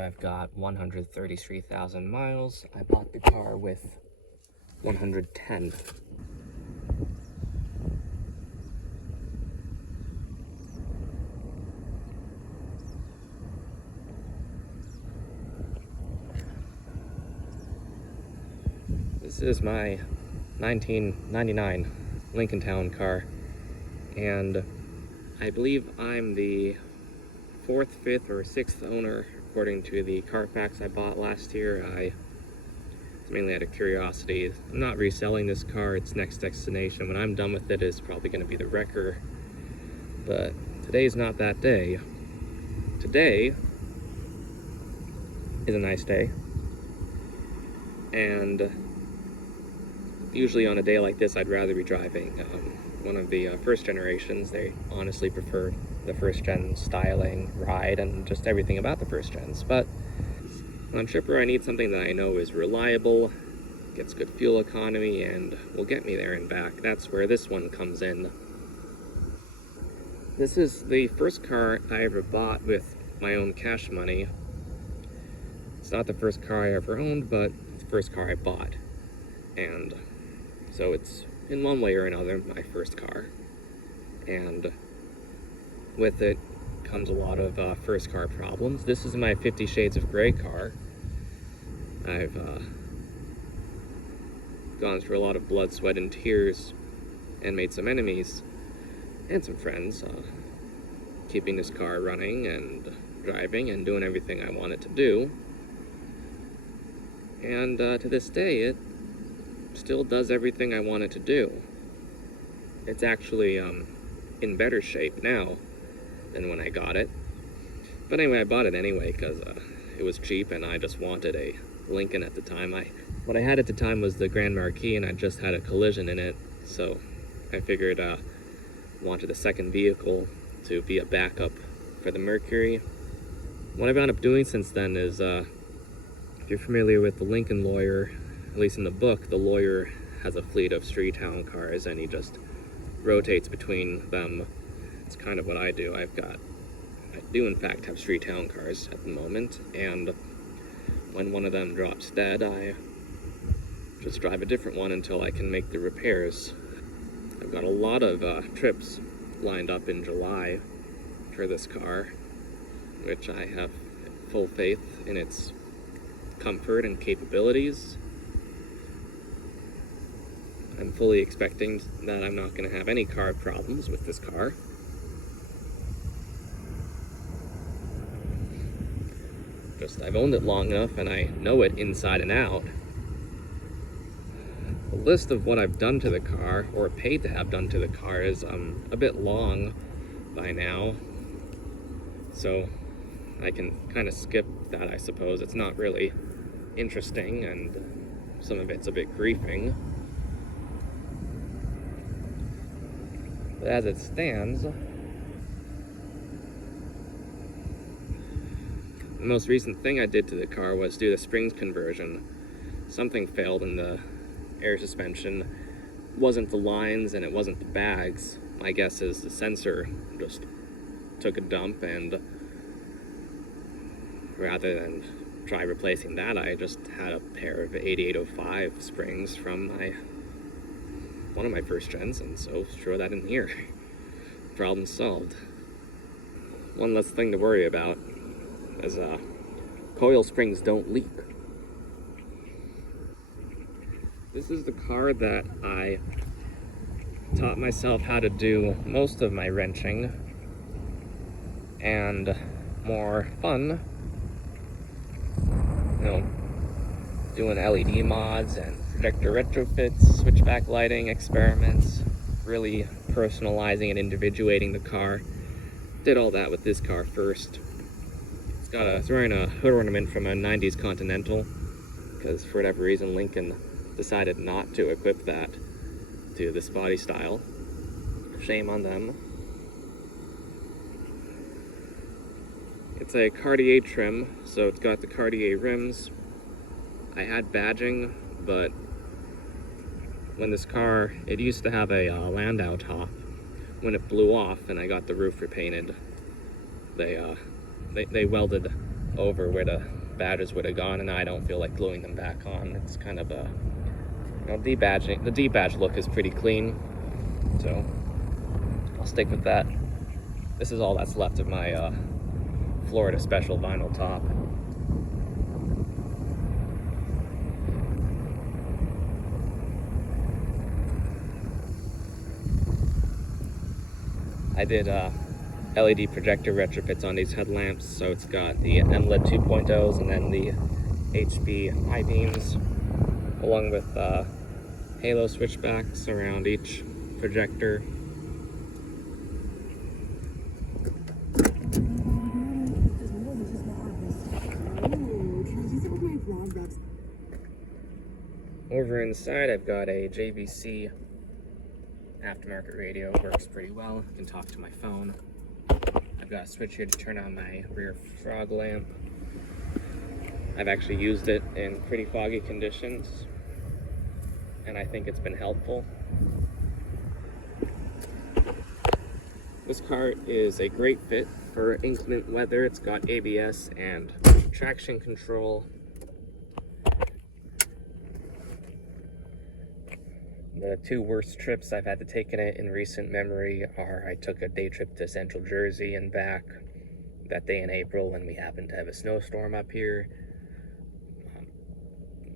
I've got 133,000 miles. I bought the car with 110. This is my 1999 Lincoln Town car, and I believe I'm the 4th, 5th, or 6th owner according to the Carfax I bought last year. It's mainly out of curiosity. I'm not reselling this car. Its next destination, when I'm done with it, is probably going to be the wrecker. But today's not that day. Today is a nice day, and usually on a day like this, I'd rather be driving one of the first generations. They honestly prefer the first gen styling, ride, and just everything about the first gens. But on Tripper, I need something that I know is reliable, gets good fuel economy, and will get me there and back. That's where this one comes in. This is the first car I ever bought with my own cash money. It's not the first car I ever owned, but it's the first car I bought. And so it's, in one way or another, my first car. And with it comes a lot of first car problems. This is my 50 Shades of Grey car. I've gone through a lot of blood, sweat, and tears, and made some enemies and some friends, keeping this car running and driving and doing everything I want it to do. And to this day, it still does everything I want it to do. It's actually in better shape now than when I got it. But anyway, I bought it anyway because it was cheap and I just wanted a Lincoln at the time. What I had at the time was the Grand Marquis, and I just had a collision in it, so I figured wanted a second vehicle to be a backup for the Mercury. What I've ended up doing since then is, if you're familiar with the Lincoln lawyer, at least in the book, the lawyer has a fleet of street town cars and he just rotates between them. It's kind of what I do. I do in fact have street town cars at the moment, and when one of them drops dead, I just drive a different one until I can make the repairs. I've got a lot of trips lined up in July for this car, which I have full faith in its comfort and capabilities. I'm fully expecting that I'm not going to have any carb problems with this car. Just, I've owned it long enough and I know it inside and out. The list of what I've done to the car, or paid to have done to the car, is a bit long by now. So I can kind of skip that, I suppose. It's not really interesting, and some of it's a bit griefing. But as it stands, the most recent thing I did to the car was do the springs conversion. Something failed in the air suspension. It wasn't the lines and it wasn't the bags. My guess is the sensor just took a dump, and rather than try replacing that, I just had a pair of 8805 springs from one of my first gens, and so throw that in here. Problem solved. One less thing to worry about, as coil springs don't leak. This is the car that I taught myself how to do most of my wrenching and more fun, doing LED mods and projector retrofits, switchback lighting experiments, really personalizing and individuating the car. Did all that with this car first. It's wearing a hood ornament from a 90s Continental, because for whatever reason Lincoln decided not to equip that to this body style. Shame on them. It's a Cartier trim, so it's got the Cartier rims. I had badging, but when this car, it used to have a Landau top. When it blew off and I got the roof repainted, they welded over where the badges would have gone, and I don't feel like gluing them back on. It's kind of a, debadging. The debadge look is pretty clean, so I'll stick with that. This is all that's left of my Florida Special vinyl top. I did LED projector retrofits on these headlamps, so it's got the MLED 2.0s and then the HB high beams, along with halo switchbacks around each projector. Over inside, I've got a JVC aftermarket radio. It works pretty well. I can talk to my phone. I've got a switch here to turn on my rear fog lamp. I've actually used it in pretty foggy conditions, and I think it's been helpful. This car is a great fit for inclement weather. It's got ABS and traction control. The two worst trips I've had to take in it in recent memory are I took a day trip to Central Jersey and back that day in April when we happened to have a snowstorm up here.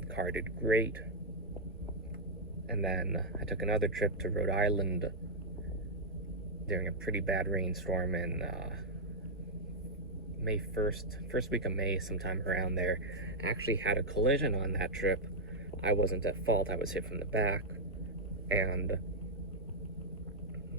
The car did great. And then I took another trip to Rhode Island during a pretty bad rainstorm in May 1st, first week of May, sometime around there. I actually had a collision on that trip. I wasn't at fault, I was hit from the back. And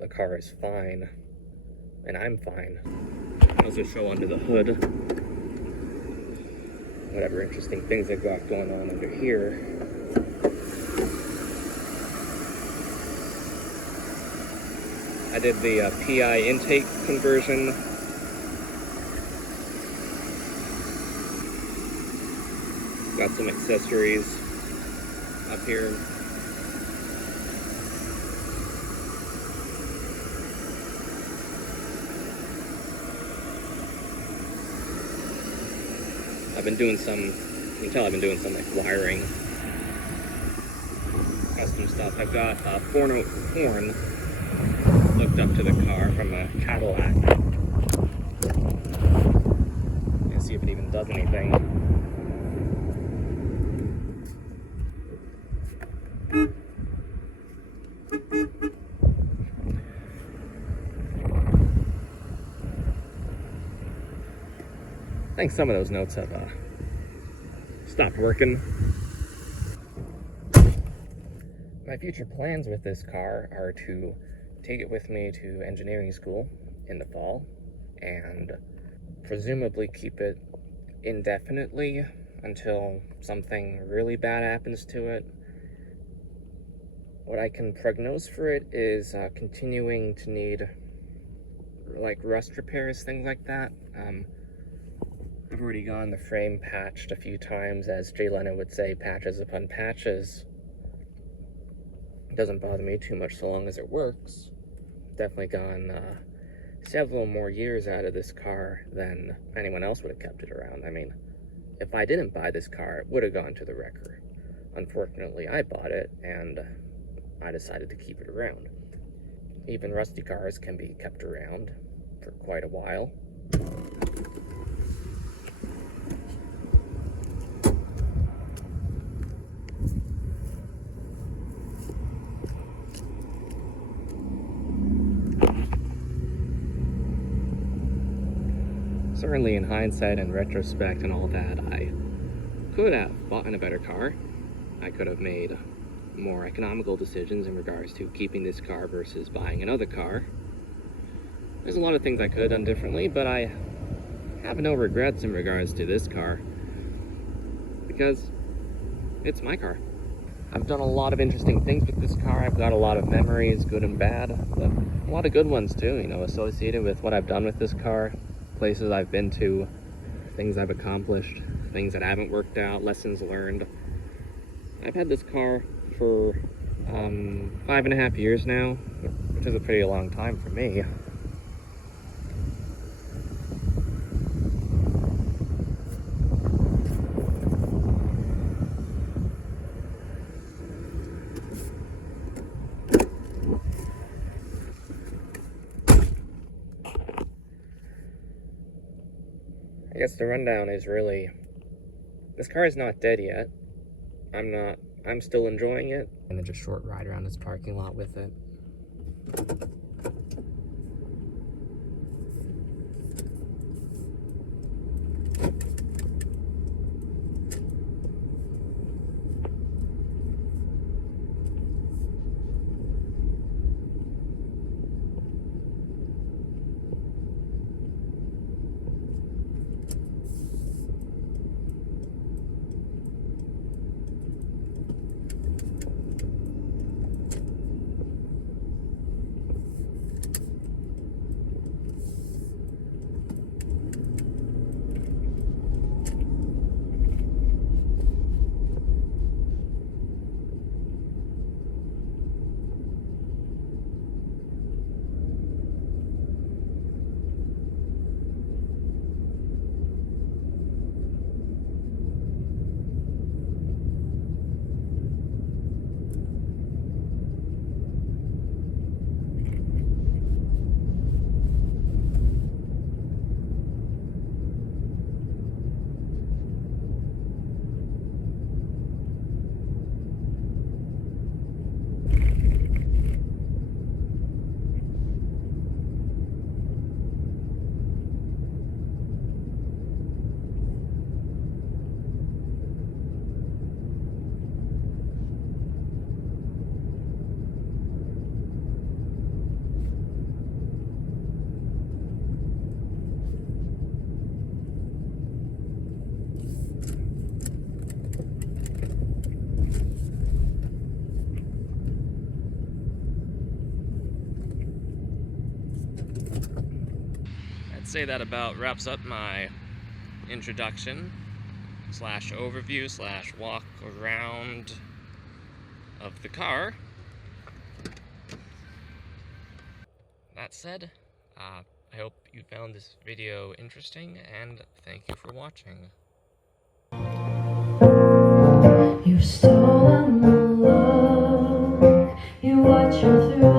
the car is fine, and I'm fine. I'll also show under the hood whatever interesting things I've got going on under here. I did the PI intake conversion. Got some accessories up here. I've been doing some, you can tell I've been doing some like wiring, custom stuff. I've got a 4-note horn hooked up to the car from a Cadillac. And see if it even does anything. I think some of those notes have stopped working. My future plans with this car are to take it with me to engineering school in the fall and presumably keep it indefinitely until something really bad happens to it. What I can prognose for it is continuing to need like rust repairs, things like that. I've already gotten the frame patched a few times, as Jay Leno would say, patches upon patches. It doesn't bother me too much so long as it works. Definitely gone several more years out of this car than anyone else would have kept it around. I mean, if I didn't buy this car, it would have gone to the wrecker. Unfortunately, I bought it, and I decided to keep it around. Even rusty cars can be kept around for quite a while. Certainly in hindsight and retrospect and all that, I could have bought a better car. I could have made more economical decisions in regards to keeping this car versus buying another car. There's a lot of things I could have done differently, but I have no regrets in regards to this car because it's my car. I've done a lot of interesting things with this car. I've got a lot of memories, good and bad, but a lot of good ones too, you know, associated with what I've done with this car. Places I've been to, things I've accomplished, things that haven't worked out, lessons learned. I've had this car for 5.5 years now, which is a pretty long time for me. I guess the rundown is really, this car is not dead yet. I'm still enjoying it. And then just short ride around this parking lot with it. I'd say that about wraps up my introduction slash overview slash walk around of the car. That said, I hope you found this video interesting, and thank you for watching. You're stolen love, you watch her through